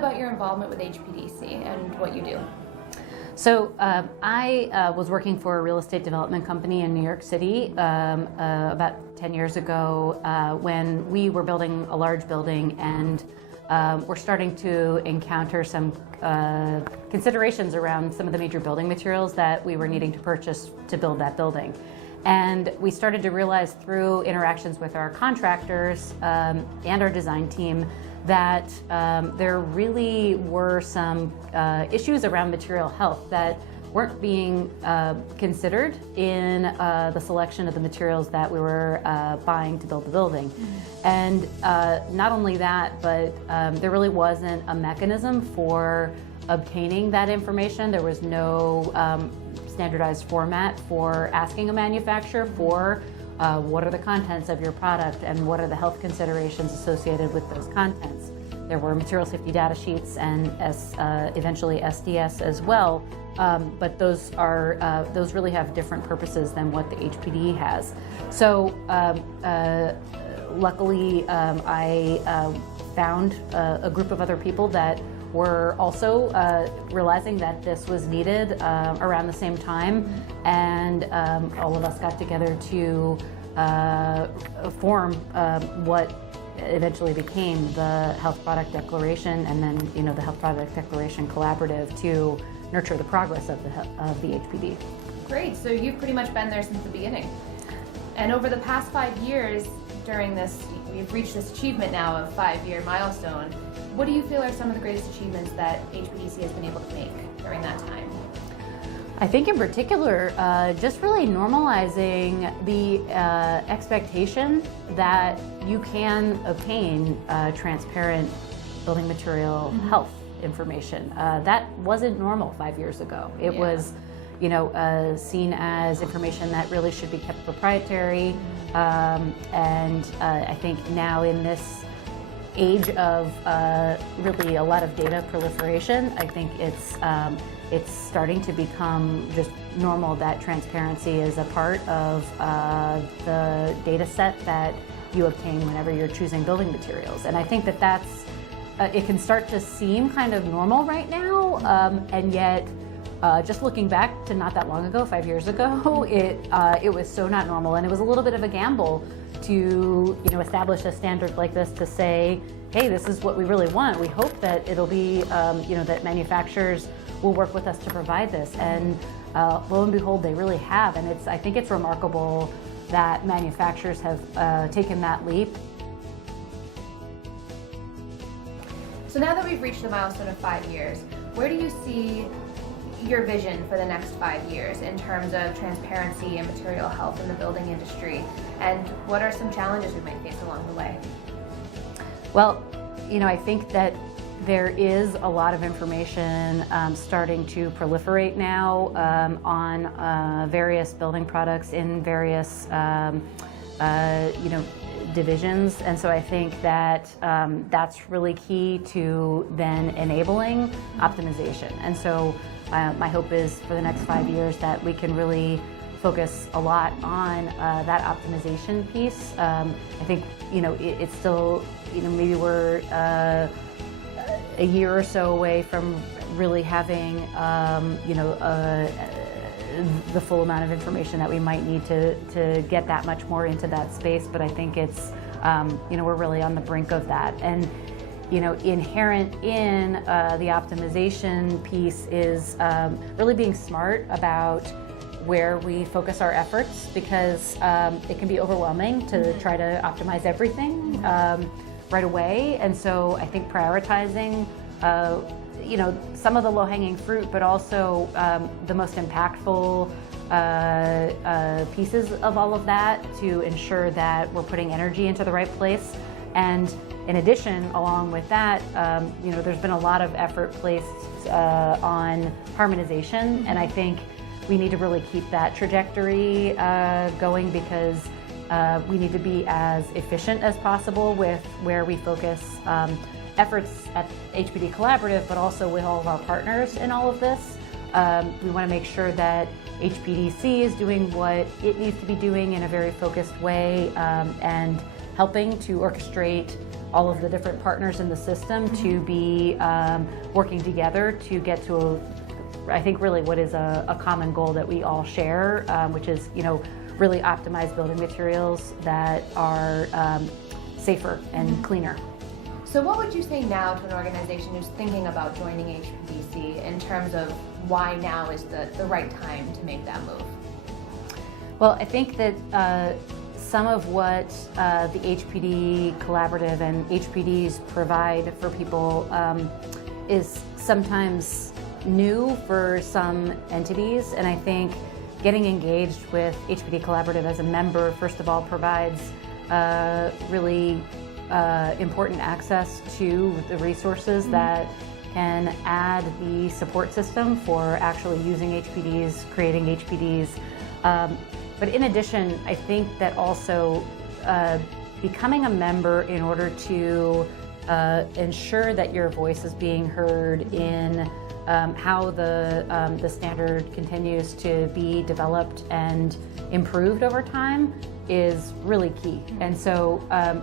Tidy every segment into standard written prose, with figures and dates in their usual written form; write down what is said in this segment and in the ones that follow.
about your involvement with HPDC and what you do. So I was working for a real estate development company in New York City about 10 years ago when we were building a large building, and we're starting to encounter some considerations around some of the major building materials that we were needing to purchase to build that building. And we started to realize through interactions with our contractors and our design team that there really were some issues around material health that weren't being considered in the selection of the materials that we were buying to build the building. Mm-hmm. And not only that, but there really wasn't a mechanism for obtaining that information. There was no standardized format for asking a manufacturer for what are the contents of your product and what are the health considerations associated with those contents. There were material safety data sheets and eventually SDS as well, but those really have different purposes than what the HPD has. So luckily I found a group of other people that were also realizing that this was needed around the same time, and all of us got together to form what eventually became the Health Product Declaration, and then the Health Product Declaration Collaborative to nurture the progress of the HPD. Great, so you've pretty much been there since the beginning. And over the past 5 years, during this, we've reached this achievement now of 5-year milestone. What do you feel are some of the greatest achievements that HPDC has been able to make during that time? I think in particular, just really normalizing the expectation that you can obtain transparent building material mm-hmm. health information. That wasn't normal 5 years ago. It was seen as information that really should be kept proprietary. And I think now in this age of really a lot of data proliferation, I think it's starting to become just normal that transparency is a part of the data set that you obtain whenever you're choosing building materials. And I think that's it can start to seem kind of normal right now, and yet just looking back to not that long ago, 5 years ago, it was so not normal, and it was a little bit of a gamble to establish a standard like this to say, hey, this is what we really want. We hope that it'll be that manufacturers will work with us to provide this, and lo and behold, they really have. And I think it's remarkable that manufacturers have taken that leap. So now that we've reached the milestone of 5 years, where do you see your vision for the next 5 years in terms of transparency and material health in the building industry? And what are some challenges we might face along the way? Well, I think that there is a lot of information starting to proliferate now on various building products in various divisions, and so I think that that's really key to then enabling optimization. And so my hope is for the next 5 years that we can really focus a lot on that optimization piece. I think it's still maybe we're a year or so away from really having the full amount of information that we might need to get that much more into that space, but I think it's we're really on the brink of that. And inherent in the optimization piece is really being smart about where we focus our efforts, because it can be overwhelming to try to optimize everything right away. And so I think prioritizing some of the low-hanging fruit, but also the most impactful pieces of all of that to ensure that we're putting energy into the right place. And in addition, along with that, there's been a lot of effort placed on harmonization, and I think we need to really keep that trajectory going, because we need to be as efficient as possible with where we focus efforts at HPD Collaborative, but also with all of our partners in all of this. We want to make sure that HPDC is doing what it needs to be doing in a very focused way, and helping to orchestrate all of the different partners in the system to be working together to get to I think really what is a common goal that we all share, which is, really optimized building materials that are safer and cleaner. So what would you say now to an organization who's thinking about joining HPDC in terms of why now is the right time to make that move? Well, I think that some of what the HPD Collaborative and HPDs provide for people is sometimes new for some entities, and I think getting engaged with HPD Collaborative as a member, first of all, provides really important access to the resources that can add the support system for actually using HPDs, creating HPDs. But in addition, I think that also becoming a member in order to ensure that your voice is being heard in how the standard continues to be developed and improved over time is really key. And so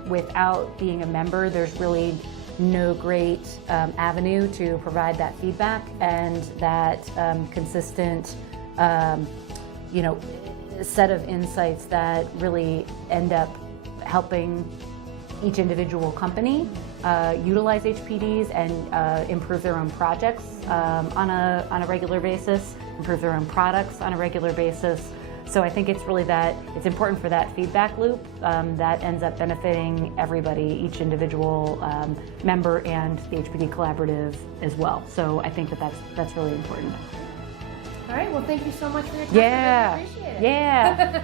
without being a member, there's really no great avenue to provide that feedback and that consistent set of insights that really end up helping each individual company utilize HPDs and improve their own projects on a regular basis, improve their own products on a regular basis. So I think it's really it's important for that feedback loop that ends up benefiting everybody, each individual member and the HPD Collaborative as well. So I think that's really important. All right, well, thank you so much for your time. Yeah. I really appreciate it. Yeah.